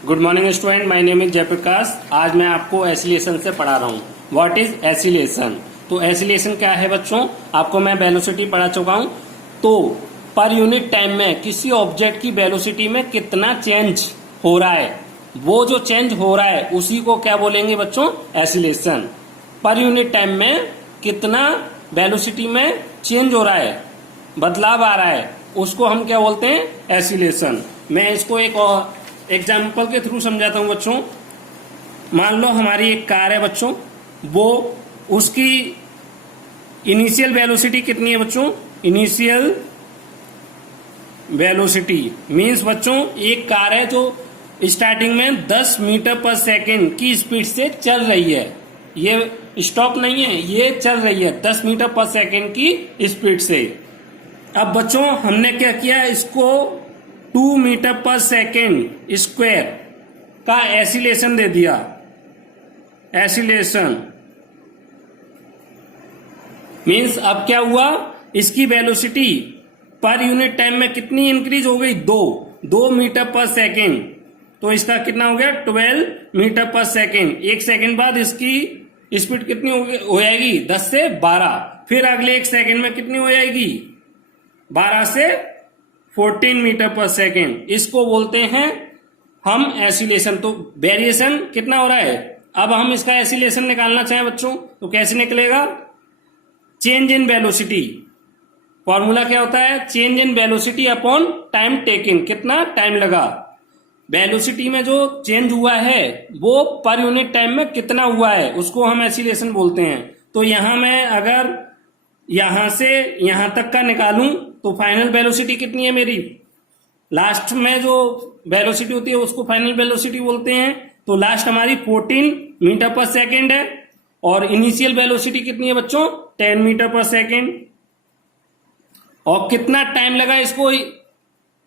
Good morning student, my name is Jayprakash. आज मैं आपको एसिलेशन से पढ़ा रहा हूँ। What is acceleration? तो एसिलेशन क्या है बच्चों? आपको मैं वेलोसिटी पढ़ा चुका हूँ। तो पर यूनिट टाइम में किसी ऑब्जेक्ट की वेलोसिटी में कितना चेंज हो रहा है, वो जो चेंज हो रहा है उसी को क्या बोलेंगे बच्चों? एसिलेशन। पर यूनिट टाइम में कितना वेलोसिटी में चेंज हो रहा है, बदलाव आ रहा है, उसको हम क्या बोलते हैं? एसिलेशन। मैं इसको एक एग्जाम्पल के थ्रू समझाता हूं बच्चों। मान लो हमारी एक कार है बच्चों, वो उसकी इनिशियल वेलोसिटी कितनी है बच्चों? इनिशियल वेलोसिटी मींस बच्चों एक कार है जो स्टार्टिंग में 10 मीटर पर सेकेंड की स्पीड से चल रही है। ये स्टॉप नहीं है, ये चल रही है 10 मीटर पर सेकेंड की स्पीड से। अब बच्चों हमने क्या किया, इसको 2 मीटर पर सेकेंड स्क्वायर का एसिलेशन दे दिया। एसिलेशन मींस अब क्या हुआ, इसकी वेलोसिटी पर यूनिट टाइम में कितनी इंक्रीज हो गई? 2 मीटर पर सेकेंड। तो इसका कितना हो गया? 12 मीटर पर सेकेंड। एक सेकेंड बाद इसकी स्पीड कितनी हो जाएगी? 10 से 12। फिर अगले एक सेकेंड में कितनी हो जाएगी? 12 से 14 मीटर पर सेकेंड। इसको बोलते हैं हम एसिलेशन। तो वेरिएशन कितना हो रहा है? अब हम इसका एसिलेशन निकालना चाहें बच्चों तो कैसे निकलेगा? Change in velocity. फॉर्मूला क्या होता है? Change in velocity upon time taken. कितना टाइम लगा, वेलोसिटी में जो चेंज हुआ है वो पर यूनिट टाइम में कितना हुआ है, उसको हम एसिलेशन बोलते हैं। तो यहां मैं अगर यहां से यहां तक का निकालूं तो फाइनल वेलोसिटी कितनी है मेरी? लास्ट में जो वेलोसिटी होती है उसको फाइनल वेलोसिटी बोलते हैं। तो लास्ट हमारी 14 मीटर पर सेकेंड है और इनिशियल वेलोसिटी कितनी है बच्चों? 10 मीटर पर सेकेंड। और कितना टाइम लगा इसको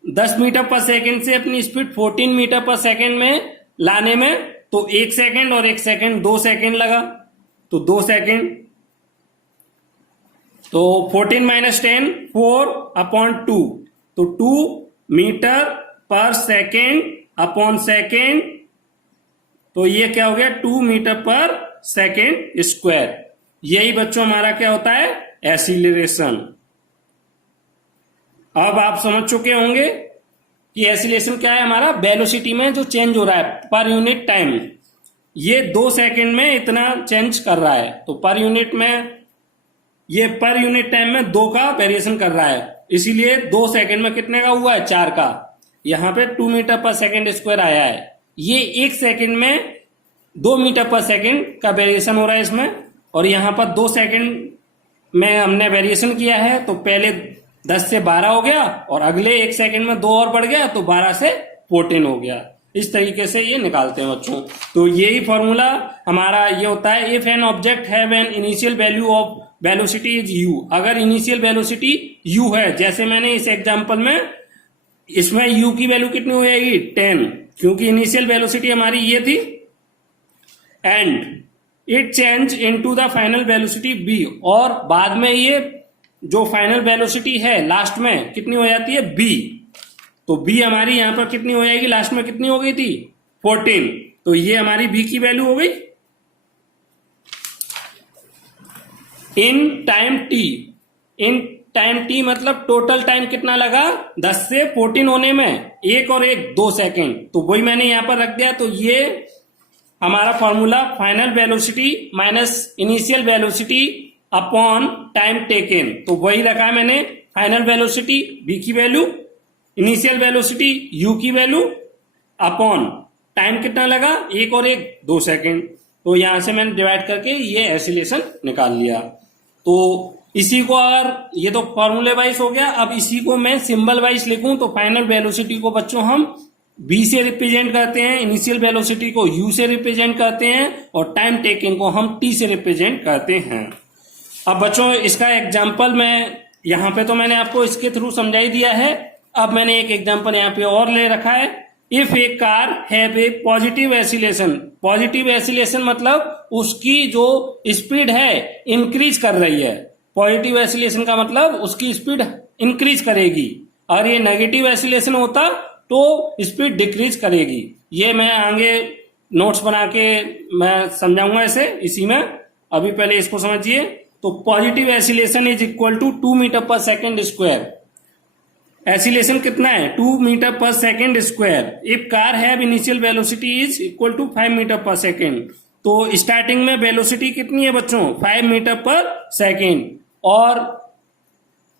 10 मीटर पर सेकेंड से अपनी स्पीड 14 मीटर पर सेकेंड में लाने में? तो 1 सेकेंड और 1 सेकेंड 2 सेकेंड लगा। तो 2 सेकेंड। तो 14 माइनस 10 4 अपॉन 2। तो 2 मीटर पर सेकेंड अपॉन सेकेंड। तो ये क्या हो गया? 2 मीटर पर सेकेंड स्क्वायर। यही बच्चों हमारा क्या होता है? एसिलरेशन। अब आप समझ चुके होंगे कि एसिलेशन क्या है हमारा? वेलोसिटी में जो चेंज हो रहा है पर यूनिट टाइम, ये 2 सेकेंड में इतना चेंज कर रहा है। तो पर यूनिट में ये पर यूनिट टाइम में 2 का वेरिएशन कर रहा है, इसीलिए 2 सेकेंड में कितने का हुआ है? 4 का। यहां पे 2 मीटर पर सेकेंड स्क्वायर आया है। ये 1 सेकेंड में 2 मीटर पर सेकेंड का वेरिएशन हो रहा है इसमें। और यहां पर 2 सेकेंड में हमने वेरिएशन किया है, तो पहले 10 से 12 हो गया और अगले 1 सेकेंड में 2 और बढ़ गया तो 12 से 14 हो गया। इस तरीके से ये निकालते हैं बच्चों। तो यही फॉर्मूला हमारा ये होता है, if an object have an initial value of velocity is u। अगर इनिशियल वेलोसिटी u है, जैसे मैंने इस एग्जांपल में, इसमें u की वैल्यू कितनी हो जाएगी? 10, क्योंकि इनिशियल वेलोसिटी हमारी ये थी। And it change into the final velocity b। और बाद में ये जो फाइनल वेलोसिटी है लास्ट में कितनी हो जाती है? b। तो b हमारी यहां पर कितनी हो जाएगी? लास्ट में कितनी हो गई थी? 14। तो ये हमारी b की वैल्यू हो गई। In time t। In time t मतलब टोटल टाइम कितना लगा 10 से 14 होने में? 1 और 1 2 सेकेंड। तो वही मैंने यहां पर रख दिया। तो ये हमारा formula final velocity minus initial velocity upon time taken. तो वही रखा है मैंने, फाइनल वेलोसिटी v की वैल्यू, इनिशियल वेलोसिटी u की वैल्यू अपॉन टाइम कितना लगा? 1 और 1 2 सेकेंड। तो यहां से मैंने डिवाइड करके ये एसिलेशन निकाल लिया। तो इसी को, अगर ये तो फॉर्मूले वाइज हो गया, अब इसी को मैं सिंबल वाइज लिखूं तो फाइनल वेलोसिटी को बच्चों हम v से रिप्रेजेंट करते हैं, इनिशियल वेलोसिटी को u से रिप्रेजेंट करते हैं और टाइम टेकिंग को हम t से रिप्रेजेंट करते हैं। अब बच्चों इसका एग्जाम्पल मैं यहां पे तो मैंने आपको इसके थ्रू समझा ही दिया है। अब मैंने एक एग्जाम्पल यहां पे और ले रखा है। If a car have a positive acceleration. Positive acceleration मतलब उसकी जो स्पीड है इंक्रीज कर रही है। पॉजिटिव एसिलेशन का मतलब उसकी स्पीड इंक्रीज करेगी। और ये नेगेटिव एसिलेशन होता तो स्पीड डिक्रीज करेगी। ये मैं आगे नोट्स बना के मैं समझाऊंगा इसे इसी में, अभी पहले इसको समझिए। तो positive acceleration is equal to 2 metre पर सेकेंड स्क्वायर। एसिलेशन कितना है? 2 मीटर पर second square. If car have initial velocity is equal to 5 metre पर सेकेंड। तो स्टार्टिंग में वेलोसिटी कितनी है बच्चों? 5 मीटर पर सेकेंड, और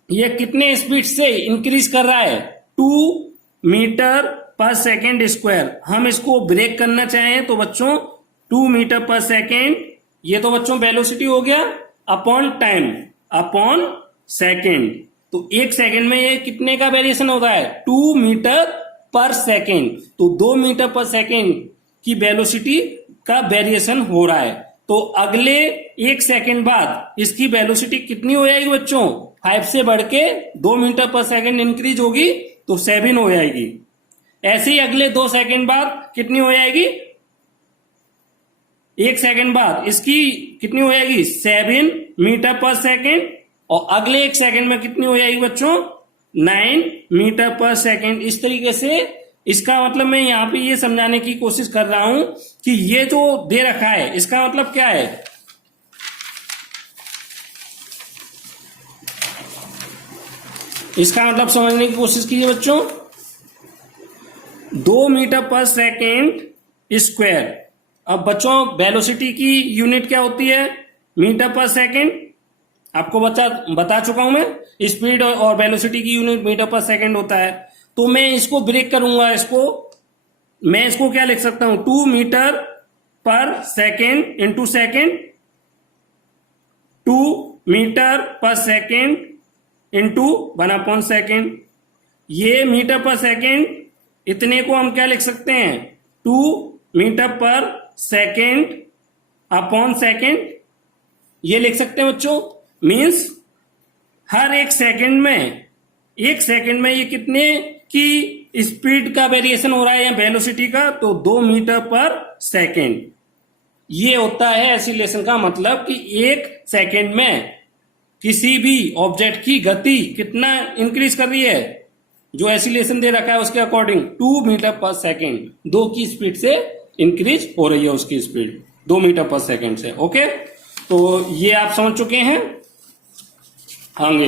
ये कितने स्पीड से इंक्रीज कर रहा है? 2 मीटर पर सेकेंड स्क्वायर। हम इसको ब्रेक करना चाहें तो बच्चों 2 मीटर पर सेकेंड, ये तो बच्चों वेलोसिटी हो गया अपॉन टाइम अपॉन सेकेंड। तो एक सेकेंड में ये कितने का वेरिएशन होता है? 2 मीटर पर सेकेंड। तो 2 मीटर पर सेकेंड की वेलोसिटी का वेरिएशन हो रहा है। तो अगले एक सेकेंड बाद इसकी वेलोसिटी कितनी हो जाएगी बच्चों? 5 से बढ़ के 2 मीटर पर सेकेंड इंक्रीज होगी तो 7 हो जाएगी। ऐसे ही अगले 2 सेकेंड बाद कितनी हो जाएगी? एक सेकेंड बाद इसकी कितनी हो जाएगी? 7 मीटर पर सेकेंड। और अगले एक सेकेंड में कितनी हो जाएगी बच्चों? 9 मीटर पर सेकेंड। इस तरीके से इसका मतलब मैं यहां पे ये समझाने की कोशिश कर रहा हूं कि ये जो दे रखा है इसका मतलब क्या है? इसका मतलब समझने की कोशिश कीजिए बच्चों। 2 मीटर पर सेकेंड स्क्वायर। अब बच्चों वेलोसिटी की यूनिट क्या होती है? मीटर पर सेकेंड। आपको बता चुका हूं मैं, स्पीड और वेलोसिटी की यूनिट मीटर पर सेकेंड होता है। तो मैं इसको ब्रेक करूंगा, मैं इसको क्या लिख सकता हूं? 2 मीटर पर सेकेंड इंटू सेकेंड, 2 मीटर पर सेकेंड इंटू 1/सेकेंड। ये मीटर पर सेकेंड, इतने को हम क्या लिख सकते हैं? 2 मीटर पर सेकेंड अपॉन सेकेंड, ये लिख सकते हैं बच्चों। मीन्स हर एक सेकेंड में ये कितने की स्पीड का वेरिएशन हो रहा है या वेलोसिटी का? तो 2 मीटर पर सेकेंड। ये होता है एसिलेशन का मतलब कि एक सेकेंड में किसी भी ऑब्जेक्ट की गति कितना इंक्रीज कर रही है। जो एसिलेशन दे रखा है उसके अकॉर्डिंग 2 मीटर पर सेकेंड, 2 की स्पीड से इंक्रीज हो रही है उसकी स्पीड 2 मीटर पर सेकेंड से। ओके, तो ये आप समझ चुके हैं। आगे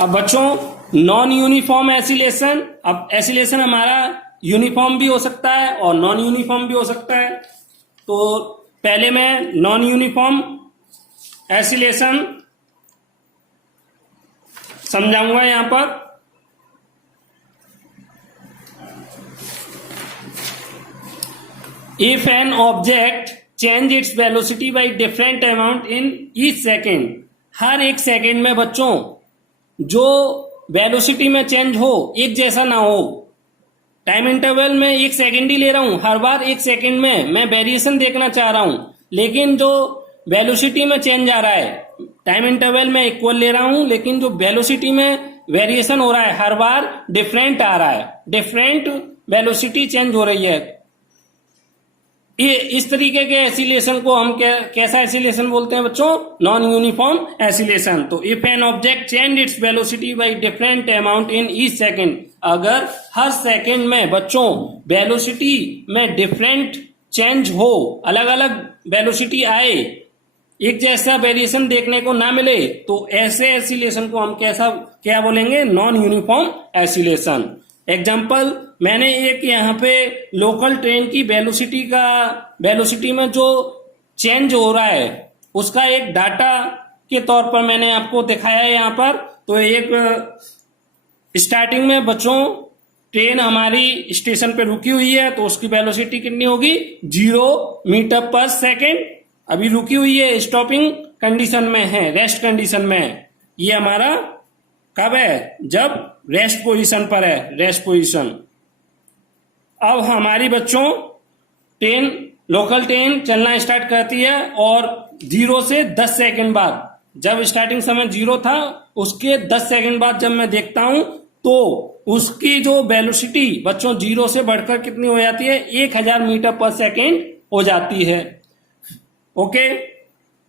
अब बच्चों नॉन यूनिफॉर्म एसिलेशन। अब एसिलेशन हमारा यूनिफॉर्म भी हो सकता है और नॉन यूनिफॉर्म भी हो सकता है। तो पहले मैं नॉन यूनिफॉर्म एसिलेशन समझाऊंगा यहां पर। If an object change its velocity by different amount in each second. हर एक सेकेंड में बच्चों जो वेलोसिटी में चेंज हो एक जैसा ना हो। टाइम इंटरवल में 1 सेकेंड ही ले रहा हूं, हर बार 1 सेकेंड में मैं वेरिएशन देखना चाह रहा हूं, लेकिन जो वेलोसिटी में चेंज आ रहा है टाइम इंटरवल में इक्वल ले रहा हूं, लेकिन जो वेलोसिटी में वेरिएशन हो रहा है हर बार डिफरेंट आ रहा है, डिफरेंट वेलोसिटी चेंज हो रही है। ये इस तरीके के एसिलेशन को हम कैसा एसिलेशन बोलते हैं बच्चों? Non uniform acceleration. तो if an object change its velocity by different amount in each second, अगर हर सेकेंड में बच्चों वेलोसिटी में डिफरेंट चेंज हो, अलग अलग वेलोसिटी आए, एक जैसा वेरिएशन देखने को ना मिले, तो ऐसे एसिलेशन को हम क्या बोलेंगे? Non uniform acylation. एग्जाम्पल मैंने एक यहाँ पे लोकल ट्रेन की वेलोसिटी में जो चेंज हो रहा है उसका एक डाटा के तौर पर मैंने आपको दिखाया है यहाँ पर। तो एक स्टार्टिंग में बच्चों ट्रेन हमारी स्टेशन पे रुकी हुई है, तो उसकी वेलोसिटी कितनी होगी? 0 मीटर पर सेकेंड। अभी रुकी हुई है, स्टॉपिंग कंडीशन में है, रेस्ट कंडीशन में है। ये हमारा कब है? जब रेस्ट पोजीशन पर है, रेस्ट पोजीशन। अब हमारी बच्चों लोकल ट्रेन चलना स्टार्ट करती है और 0 से 10 सेकेंड बाद, जब स्टार्टिंग समय 0 था उसके 10 सेकेंड बाद जब मैं देखता हूं तो उसकी जो वेलोसिटी बच्चों 0 से बढ़कर कितनी हो जाती है? 1000 मीटर पर सेकेंड हो जाती है। ओके,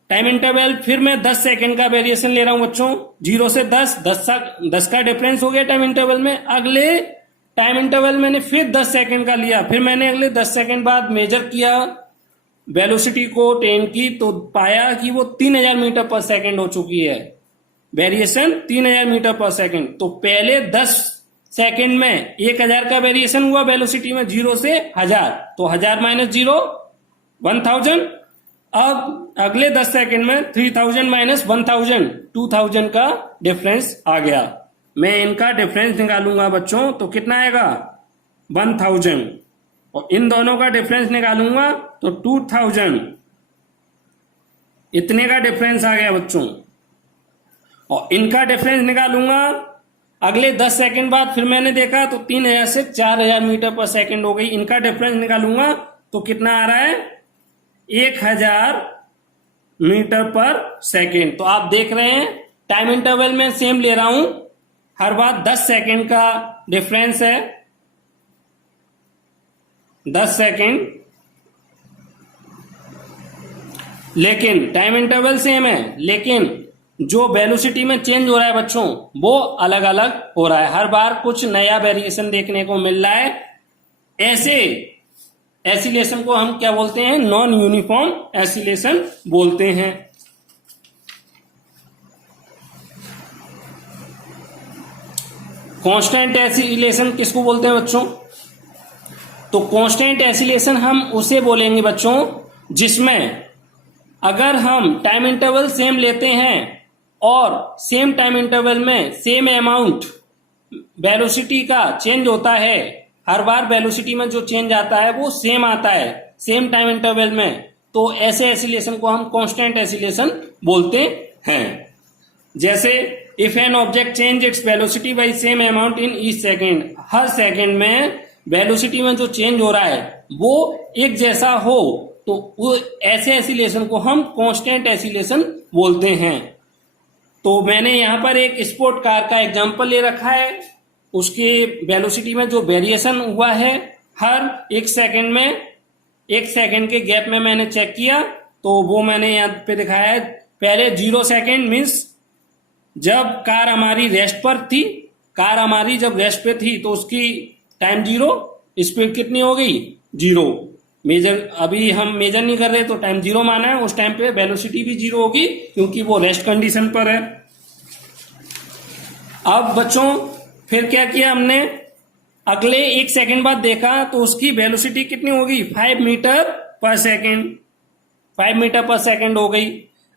टाइम इंटरवल फिर मैं 10 सेकंड का वेरिएशन ले रहा हूं बच्चों, 0 से 10 का डिफरेंस हो गया टाइम इंटरवल में। अगले टाइम इंटरवल मैंने फिर 10 सेकंड का लिया, फिर मैंने अगले 10 सेकंड बाद मेजर किया वेलोसिटी को ट्रेन की, तो पाया कि वो 3000 मीटर पर सेकंड हो चुकी है, वेरिएशन 3000 मीटर पर सेकंड। तो पहले 10 सेकंड में 1000 का वेरिएशन हुआ वेलोसिटी में, 0 से 1000, तो 1000 माइनस 0 1000। अब अगले 10 सेकंड में 3000 माइनस 1000 2000 का डिफरेंस आ गया। मैं इनका डिफरेंस निकालूंगा बच्चों तो कितना आएगा 1000, और इन दोनों का डिफरेंस निकालूंगा तो 2000। इतने का डिफरेंस आ गया बच्चों। और इनका डिफरेंस निकालूंगा अगले 10 सेकंड बाद, फिर मैंने देखा तो 3000 से 4000 मीटर पर सेकंड हो गई। इनका डिफरेंस निकालूंगा तो कितना आ रहा है 1000 मीटर पर सेकंड। तो आप देख रहे हैं टाइम इंटरवल में सेम ले रहा हूं, हर बार 10 सेकंड का डिफरेंस है, 10 सेकंड, लेकिन टाइम इंटरवल सेम है, लेकिन जो वेलोसिटी में चेंज हो रहा है बच्चों वो अलग अलग हो रहा है। हर बार कुछ नया वेरिएशन देखने को मिल रहा है। ऐसे एसिलेशन को हम क्या बोलते हैं, नॉन यूनिफॉर्म एसिलेशन बोलते हैं। कांस्टेंट एसिलेशन किसको बोलते हैं बच्चों? तो कांस्टेंट एसिलेशन हम उसे बोलेंगे बच्चों जिसमें अगर हम टाइम इंटरवल सेम लेते हैं और सेम टाइम इंटरवल में सेम अमाउंट वेलोसिटी का चेंज होता है, हर बार वेलोसिटी में जो चेंज आता है वो सेम आता है सेम टाइम इंटरवल में, तो ऐसे एसिलेशन को हम कांस्टेंट एसिलेशन बोलते हैं। जैसे if an object change its velocity by same amount in each second, her second में वेलोसिटी में जो चेंज हो रहा है वो एक जैसा हो, तो वो ऐसे एसिलेशन को हम कांस्टेंट एसिलेशन बोलते हैं। तो मैंने यहां पर एक स्पोर्ट कार का एग्जांपल ले रखा है, उसके वेलोसिटी में जो वेरिएशन हुआ है हर एक सेकंड में, एक सेकंड के गैप में मैंने चेक किया, तो वो मैंने यहाँ पे दिखाया है। पहले 0 सेकंड मीन्स जब कार हमारी रेस्ट पर थी, कार हमारी जब रेस्ट पे थी तो उसकी टाइम 0, स्पीड कितनी हो गई 0। मेजर अभी हम मेजर नहीं कर रहे तो टाइम 0 माना है, उस टाइम पे वेलोसिटी भी 0 होगी क्योंकि वो रेस्ट कंडीशन पर है। अब बच्चों फिर क्या किया हमने, अगले 1 सेकंड बाद देखा तो उसकी वेलोसिटी कितनी होगी 5 मीटर पर सेकंड, 5 मीटर पर सेकंड हो गई।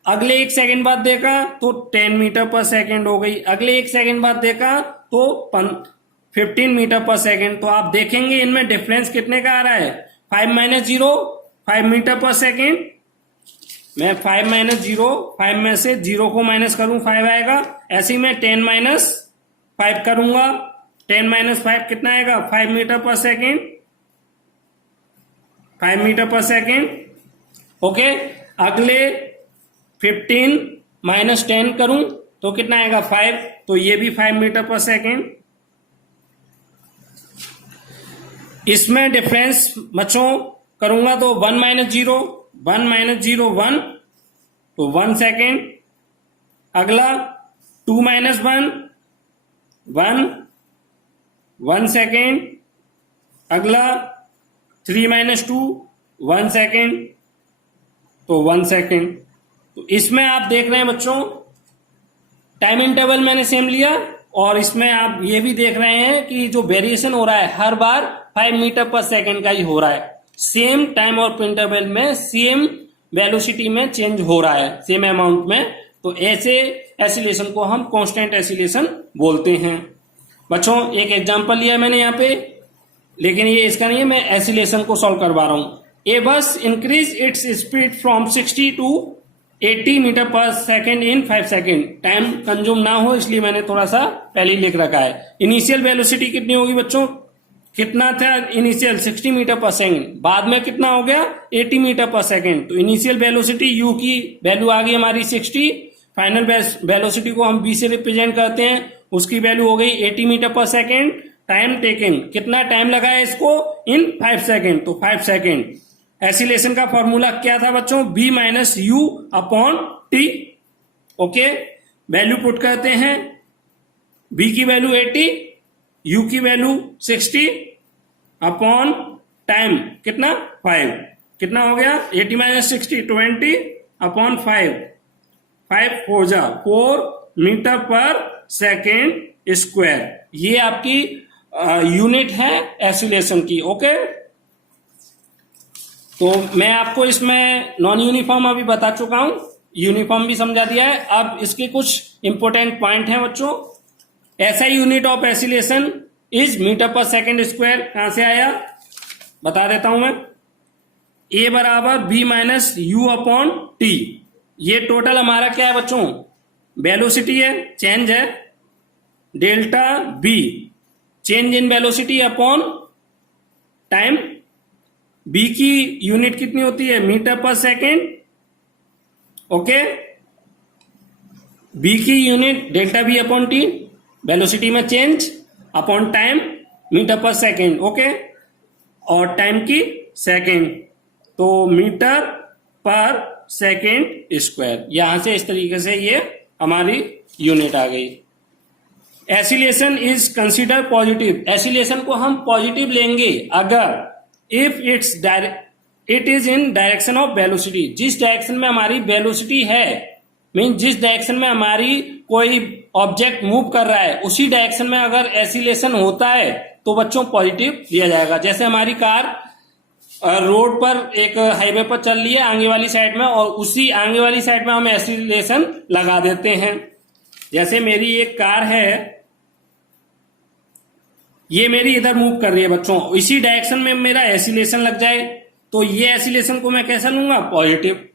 अगले 1 सेकंड बाद देखा तो 10 मीटर पर सेकंड हो गई। अगले 1 सेकंड बाद देखा तो 15 मीटर पर सेकंड। तो आप देखेंगे इनमें डिफरेंस कितने का आ रहा है, 5 माइनस 0 5 मीटर पर सेकेंड। मैं 5 माइनस 0, 5 में से 0 को माइनस करूं 5 आएगा। ऐसे ही मैं 10 माइनस 5 करूंगा, 10 माइनस 5 कितना आएगा 5 मीटर पर सेकेंड, 5 मीटर पर सेकेंड। ओके, अगले 15 माइनस 10 करूं तो कितना आएगा 5, तो ये भी 5 मीटर पर सेकेंड। इसमें डिफरेंस बच्चों करूंगा तो 1 माइनस 0 1 माइनस 0 1, तो 1 सेकेंड। अगला 2 माइनस 1 1 1 सेकेंड। अगला 3 माइनस 2 1 सेकेंड, तो 1 सेकेंड। तो इसमें आप देख रहे हैं बच्चों टाइम इंटरवल मैंने सेम लिया, और इसमें आप ये भी देख रहे हैं कि जो वेरिएशन हो रहा है हर बार 5 मीटर पर सेकंड का ही हो रहा है, सेम टाइम और इंटरवल में सेम वेलोसिटी में चेंज हो रहा है, सेम अमाउंट में। तो ऐसे एसिलेशन को हम कांस्टेंट एसिलेशन बोलते हैं। बच्चों एक एग्जांपल लिया मैंने यहाँ पे, लेकिन ये इसका नहीं है, मैं एसिलेशन को सॉल्व करवा रहा हूं। A bus increase its speed from 60 to 80 metre पर second in 5 second. Time consume ना हो इसलिए मैंने थोड़ा सा पहले ही लिख रखा है। इनिशियल वेलोसिटी कितनी होगी बच्चों, कितना था इनिशियल 60 मीटर पर सेकेंड, बाद में कितना हो गया 80 मीटर पर सेकेंड। तो इनिशियल वेलोसिटी u की वैल्यू आ गई हमारी 60, फाइनल वेलोसिटी को हम v से रिप्रेजेंट करते हैं, उसकी वैल्यू हो गई 80 मीटर पर सेकेंड। टाइम टेकन, कितना टाइम लगा है इसको इन 5 सेकेंड, तो 5 सेकेंड। एसिलेशन का फॉर्मूला क्या था बच्चों, b minus U upon T. Okay, value put करते हैं, b की वैल्यू 80, u की वैल्यू 60 अपॉन टाइम कितना 5, कितना हो गया 80 माइनस 60 20 अपॉन 5, 5 4 जा 4 मीटर पर सेकेंड स्क्वायर। ये आपकी यूनिट है एसिलेशन की। ओके, तो मैं आपको इसमें नॉन यूनिफॉर्म अभी बता चुका हूं, यूनिफॉर्म भी समझा दिया है। अब इसके कुछ इंपॉर्टेंट पॉइंट हैं बच्चों। ऐसा unit of acceleration is metre पर सेकेंड स्क्वायर, कहां से आया बता देता हूं मैं। ए बराबर B minus U upon T, ये टोटल हमारा क्या है बच्चों, वेलोसिटी है, चेंज है, delta B change in velocity upon time. B की यूनिट कितनी होती है, मीटर पर सेकेंड। ओके, बी की unit delta B upon T, velocity में चेंज अपॉन टाइम मीटर पर सेकेंड। ओके, और टाइम की सेकेंड, तो मीटर पर सेकेंड स्क्वायर। यहां से इस तरीके से ये हमारी यूनिट आ गई। Acceleration is consider positive, acceleration को हम पॉजिटिव लेंगे अगर if it is in direction of velocity, जिस डायरेक्शन में हमारी वेलोसिटी है, मीन जिस डायरेक्शन में हमारी कोई ऑब्जेक्ट मूव कर रहा है उसी डायरेक्शन में अगर एसिलेशन होता है तो बच्चों पॉजिटिव लिया जाएगा। जैसे हमारी कार रोड पर एक हाईवे पर चल रही है आगे वाली साइड में, और उसी आगे वाली साइड में हम एसिलेशन लगा देते हैं। जैसे मेरी एक कार है, ये मेरी इधर मूव कर रही है बच्चों, इसी डायरेक्शन में मेरा एसिलेशन लग जाए तो ये एसिलेशन को मैं कैसा लूंगा, पॉजिटिव।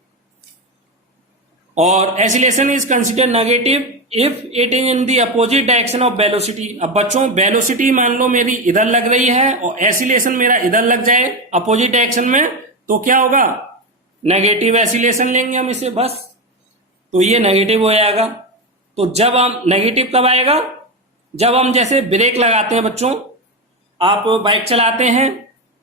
और acceleration is consider negative if it is in the opposite direction of velocity. अब बच्चों वेलोसिटी मान लो मेरी इधर लग रही है और एसिलेशन मेरा इधर लग जाए अपोजिट डायरेक्शन में, तो क्या होगा, नेगेटिव एसिलेशन लेंगे हम इसे बस, तो ये नेगेटिव हो जाएगा। तो जब हम नेगेटिव कब आएगा, जब हम जैसे ब्रेक लगाते हैं बच्चों, आप बाइक चलाते हैं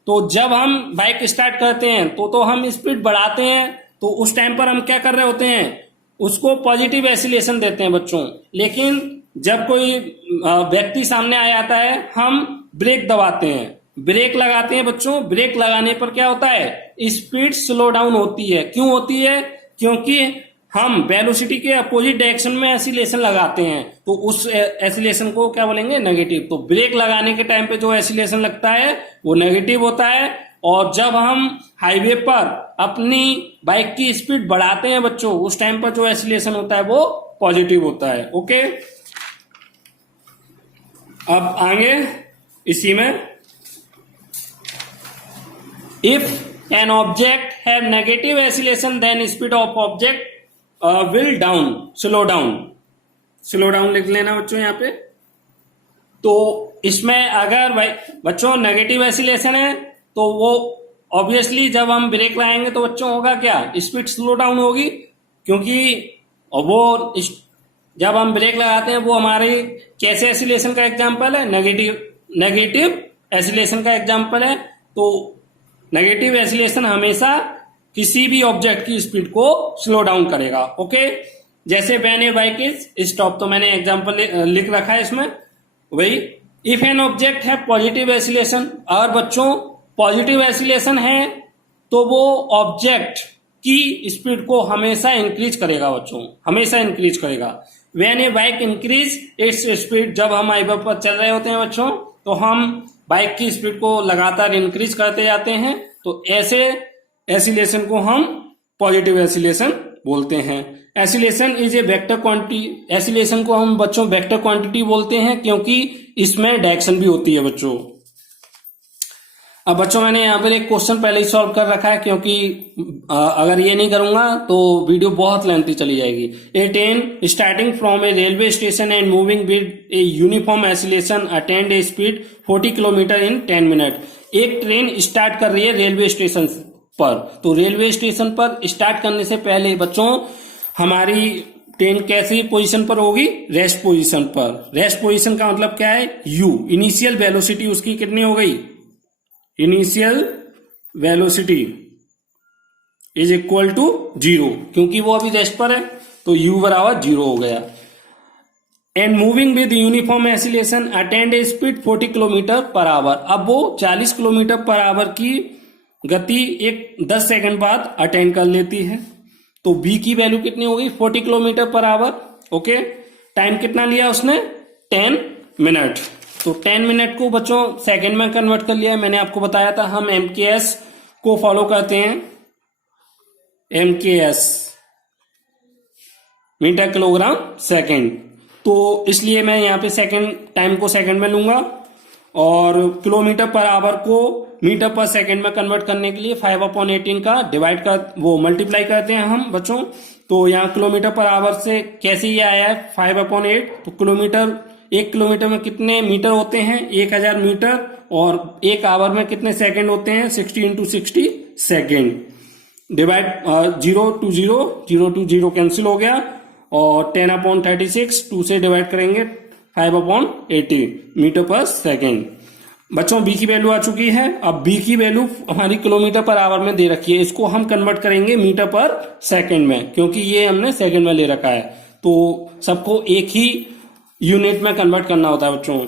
तो जब हम बाइक स्टार्ट करते हैं तो हम स्पीड बढ़ाते हैं, तो उस टाइम पर हम क्या कर रहे होते हैं, उसको पॉजिटिव एसिलेशन देते हैं बच्चों। लेकिन जब कोई व्यक्ति सामने आ जाता है हम ब्रेक दबाते हैं, ब्रेक लगाते हैं बच्चों, ब्रेक लगाने पर क्या होता है, स्पीड स्लो डाउन होती है। क्यों होती है, क्योंकि हम वेलोसिटी के अपोजिट डायरेक्शन में एसिलेशन लगाते हैं, तो उस एसिलेशन को क्या बोलेंगे, नेगेटिव। तो ब्रेक लगाने के टाइम पे जो एसिलेशन लगता है वो नेगेटिव होता है, और जब हम हाईवे पर अपनी बाइक की स्पीड बढ़ाते हैं बच्चों, उस टाइम पर जो एसिलेशन होता है वो पॉजिटिव होता है। ओके, अब आगे इसी में, if an object have negative acceleration then speed of object will down, slow down, slow down लिख लेना बच्चों यहाँ पे। तो इसमें अगर बच्चों नेगेटिव एसिलेशन है तो वो ऑब्वियसली जब हम ब्रेक लगाएंगे तो बच्चों होगा क्या, स्पीड स्लो डाउन होगी, क्योंकि वो जब हम ब्रेक लगाते हैं वो हमारे कैसे एसिलेशन का एग्जांपल है, नेगेटिव एसिलेशन का एग्जांपल है। तो नेगेटिव एसिलेशन हमेशा किसी भी ऑब्जेक्ट की स्पीड को स्लो डाउन करेगा। ओके, जैसे when A bike is stop, तो मैंने एग्जांपल लिख रखा है इसमें वही। इफ एन ऑब्जेक्ट है पॉजिटिव एसिलेशन, और बच्चों पॉजिटिव एसिलेशन है तो वो ऑब्जेक्ट की स्पीड को हमेशा इंक्रीज करेगा बच्चों, हमेशा इंक्रीज करेगा। When A bike increase its speed, जब हम हाईवे पर चल रहे होते हैं बच्चों तो हम बाइक की स्पीड को लगातार इंक्रीज करते जाते हैं, तो ऐसे एसिलेशन को हम पॉजिटिव एसिलेशन बोलते हैं। Acceleration is a vector quantity, acceleration को हम बच्चों वेक्टर क्वांटिटी बोलते हैं क्योंकि इसमें डायरेक्शन भी होती है बच्चों। अब बच्चों मैंने यहाँ पर एक क्वेश्चन पहले ही सॉल्व कर रखा है, क्योंकि अगर ये नहीं करूंगा तो वीडियो बहुत लेंथी चली जाएगी। A train starting from a railway station and moving with a uniform acceleration attend a speed 40 kilometre in 10 minute. एक ट्रेन स्टार्ट कर रही है रेलवे स्टेशन पर, तो रेलवे स्टेशन पर स्टार्ट करने से पहले बच्चों हमारी ट्रेन कैसी पोजीशन पर होगी, रेस्ट पोजीशन पर। रेस्ट पोजीशन का मतलब क्या है, यू। इनिशियल वेलोसिटी उसकी कितनी हो गई, initial velocity is equal to 0, क्योंकि वो अभी रेस्ट पर है तो u बराबर 0 हो गया। And moving with uniform acceleration attend a speed 40 kilometre per hour. अब वो 40 किलोमीटर पर आवर की गति एक 10 सेकंड बाद अटेंड कर लेती है। तो v की वैल्यू कितनी होगी 40 kilometre per our. Okay, time कितना लिया उसने 10 मिनट। तो 10 मिनट को बच्चों सेकंड में कन्वर्ट कर लिया है। मैंने आपको बताया था हम MKS को फॉलो करते हैं, MKS मीटर किलोग्राम सेकंड। तो इसलिए मैं यहाँ पे सेकंड टाइम को सेकंड में लूंगा और किलोमीटर पर आवर को मीटर पर सेकंड में कन्वर्ट करने के लिए 5/18 का डिवाइड कर वो मल्टीप्लाई करते हैं हम बच्चों। तो यहाँ किलोमीटर पर आवर से कैसे ये आया है 5/8। तो किलोमीटर, 1 किलोमीटर में कितने मीटर होते हैं 1000 मीटर, और 1 आवर में कितने सेकंड होते हैं 60 × 60 second. Divide 0 to 0, 0 to 0 cancel हो गया, और 10/36 2 से डिवाइड करेंगे 5/80 मीटर पर सेकेंड। बच्चों b की वैल्यू आ चुकी है। अब b की वैल्यू हमारी किलोमीटर पर आवर में दे रखी है, इसको हम कन्वर्ट करेंगे मीटर पर सेकेंड में, क्योंकि ये हमने सेकेंड में ले रखा है। तो सबको एक ही यूनिट में कन्वर्ट करना होता है बच्चों।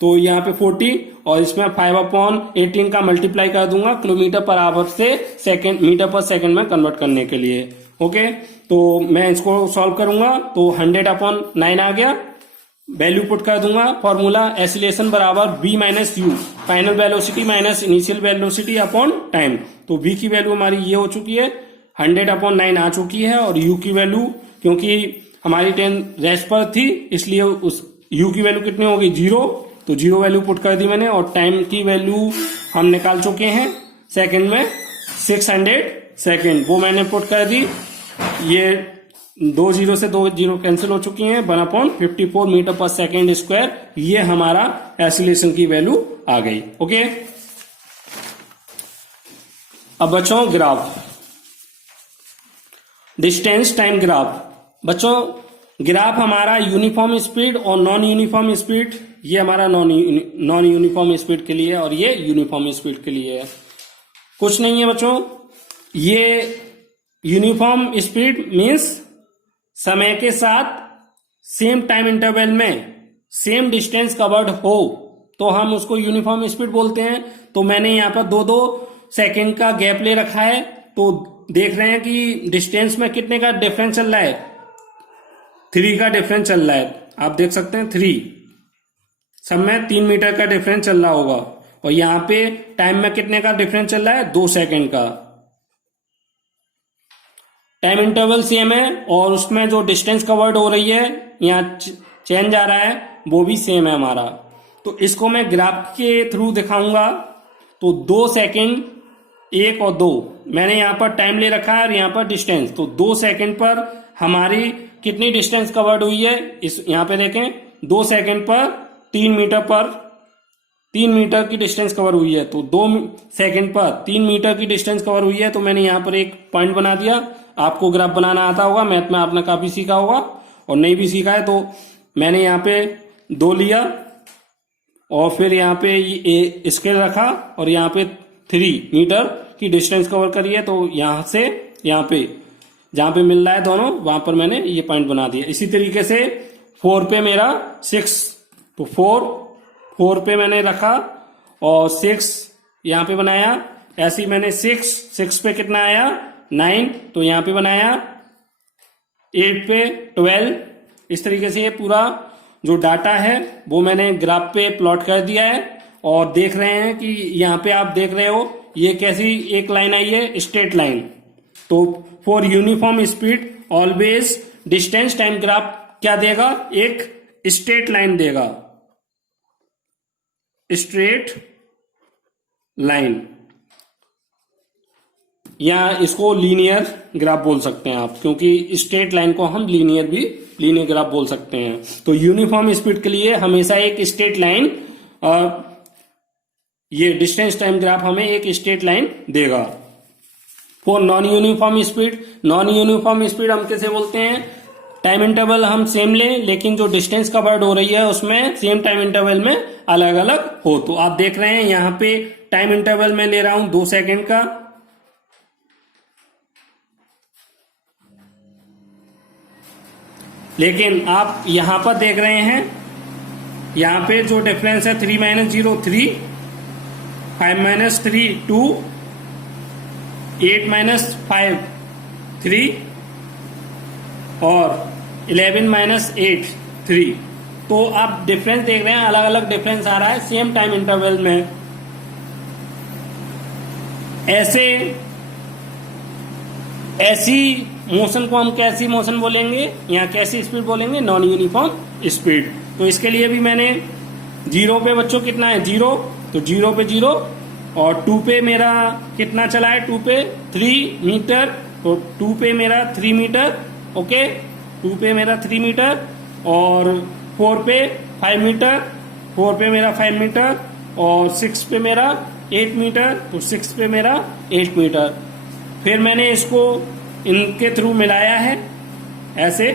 तो यहाँ पे 40 और इसमें 5/18 का मल्टीप्लाई कर दूंगा किलोमीटर पर आवर से सेकेंड मीटर पर सेकेंड में कन्वर्ट करने के लिए। ओके, तो मैं इसको सॉल्व करूंगा तो 100/9 आ गया। वैल्यू पुट कर दूंगा, फॉर्मूला एसिलेशन बराबर b minus you, final velocity minus initial velocity upon time. तो v की वैल्यू हमारी ये हो चुकी है 100/9 आ चुकी है, और u की वैल्यू क्योंकि हमारी 10 रेस्ट पर थी इसलिए उस u की वैल्यू कितनी होगी 0, तो 0 वैल्यू पुट कर दी मैंने। और टाइम की वैल्यू हम निकाल चुके हैं सेकंड में 600 सेकंड, वो मैंने पुट कर दी। ये 2 0 से 2 0 कैंसिल हो चुकी हैं, 1/54 मीटर पर सेकेंड स्क्वायर। ये हमारा एसिलेशन की वैल्यू आ गई। ओके, अब बच्चों ग्राफ, डिस्टेंस टाइम ग्राफ। बच्चों ग्राफ हमारा यूनिफॉर्म स्पीड और नॉन यूनिफॉर्म स्पीड, ये हमारा नॉन यूनिफॉर्म स्पीड के लिए और ये यूनिफॉर्म स्पीड के लिए है। कुछ नहीं है बच्चों, ये यूनिफॉर्म स्पीड मीन्स समय के साथ सेम टाइम इंटरवल में सेम डिस्टेंस कवर्ड हो तो हम उसको यूनिफॉर्म स्पीड बोलते हैं। तो मैंने यहाँ पर 2-2 सेकेंड का गैप ले रखा है, तो देख रहे हैं कि डिस्टेंस में कितने का डिफरेंस चल रहा है 3 का डिफरेंस चल रहा है। आप देख सकते हैं 3, सब में 3 मीटर का डिफरेंस चल रहा होगा, और यहाँ पे टाइम में कितने का डिफरेंस चल रहा है 2 सेकेंड का। टाइम इंटरवल सेम है और उसमें जो डिस्टेंस कवर्ड हो रही है यहाँ चेंज आ रहा है वो भी सेम है हमारा। तो इसको मैं ग्राफ के थ्रू दिखाऊंगा। तो 2 सेकेंड 1 और 2 मैंने यहाँ पर टाइम ले रखा है और यहाँ पर डिस्टेंस। तो 2 सेकेंड पर हमारी कितनी डिस्टेंस कवर्ड हुई है इस यहाँ पे देखें, 2 सेकेंड पर 3 मीटर की डिस्टेंस कवर हुई है। तो 2 सेकेंड पर 3 मीटर की डिस्टेंस कवर हुई है। तो मैंने यहाँ पर एक पॉइंट बना दिया। आपको ग्राफ बनाना आता होगा, मैथ में आपने काफी सीखा होगा, और नहीं भी सीखा है तो मैंने यहाँ पे 2 लिया और फिर यहाँ पे स्केल रखा और यहाँ पे 3 मीटर की डिस्टेंस कवर करी है। तो यहाँ से यहाँ पे जहां पे मिल रहा है दोनों वहां पर मैंने ये पॉइंट बना दिया। इसी तरीके से 4 पे मेरा 6, तो 4 पे मैंने रखा और 6 यहाँ पे बनाया। ऐसे ही मैंने 6 पे कितना आया 9, तो यहाँ पे बनाया 8 पे 12। इस तरीके से ये पूरा जो डाटा है वो मैंने ग्राफ पे प्लॉट कर दिया है। और देख रहे हैं कि यहाँ पे आप देख रहे हो ये कैसी एक लाइन आई है, स्ट्रेट लाइन। तो for uniform speed always distance time graph क्या देगा, एक स्ट्रेट लाइन देगा, स्ट्रेट लाइन, या इसको लीनियर ग्राफ बोल सकते हैं आप, क्योंकि स्ट्रेट लाइन को हम लीनियर ग्राफ बोल सकते हैं। तो यूनिफॉर्म स्पीड के लिए हमेशा एक स्ट्रेट लाइन, ये डिस्टेंस टाइम ग्राफ हमें एक स्ट्रेट लाइन देगा। फॉर नॉन यूनिफॉर्म स्पीड हम कैसे बोलते हैं, टाइम इंटरवल हम सेम लें लेकिन जो डिस्टेंस कवर्ड हो रही है उसमें सेम टाइम इंटरवल में अलग अलग हो। तो आप देख रहे हैं यहाँ पे टाइम इंटरवल में ले रहा हूं 2 सेकेंड का, लेकिन आप यहां पर देख रहे हैं, यहां पे जो डिफरेंस है 3 - 0 3, 5 - 3 2, 8 - 5 3 और 11 - 8 3। तो आप डिफरेंस देख रहे हैं, अलग अलग डिफरेंस आ रहा है सेम टाइम इंटरवल में। ऐसी मोशन को हम कैसी मोशन बोलेंगे, यहाँ कैसी स्पीड बोलेंगे, नॉन यूनिफॉर्म स्पीड। तो इसके लिए भी मैंने 0 पे बच्चों कितना है 0, तो 0 पे 0, और 2 पे मेरा कितना चला है, 2 पे 3 मीटर, तो 2 पे मेरा 3 मीटर, ओके, 2 पे मेरा 3 मीटर, और 4 पे 5 मीटर, 4 पे मेरा 5 मीटर, और 6 पे मेरा 8 मीटर, तो 6 पे मेरा 8 मीटर। फिर मैंने इसको इनके थ्रू मिलाया है, ऐसे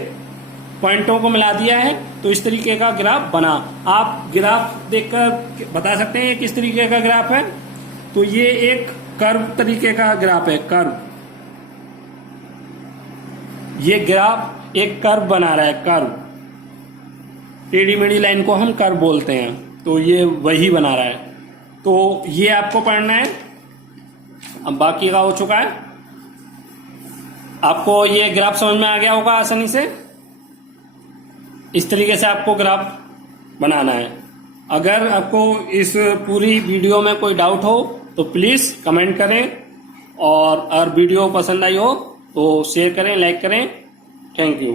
पॉइंटों को मिला दिया है, तो इस तरीके का ग्राफ बना। आप ग्राफ देखकर बता सकते हैं किस तरीके का ग्राफ है। तो ये एक कर्व तरीके का ग्राफ है, कर्व। ये ग्राफ एक कर्व बना रहा है, कर्व। टेढ़ी मेढ़ी लाइन को हम कर्व बोलते हैं, तो ये वही बना रहा है। तो ये आपको पढ़ना है। अब बाकी का हो चुका है, आपको ये ग्राफ समझ में आ गया होगा आसानी से। इस तरीके से आपको ग्राफ बनाना है। अगर आपको इस पूरी वीडियो में कोई डाउट हो तो प्लीज कमेंट करें, और अगर वीडियो पसंद आई हो तो शेयर करें, लाइक करें। Thank you.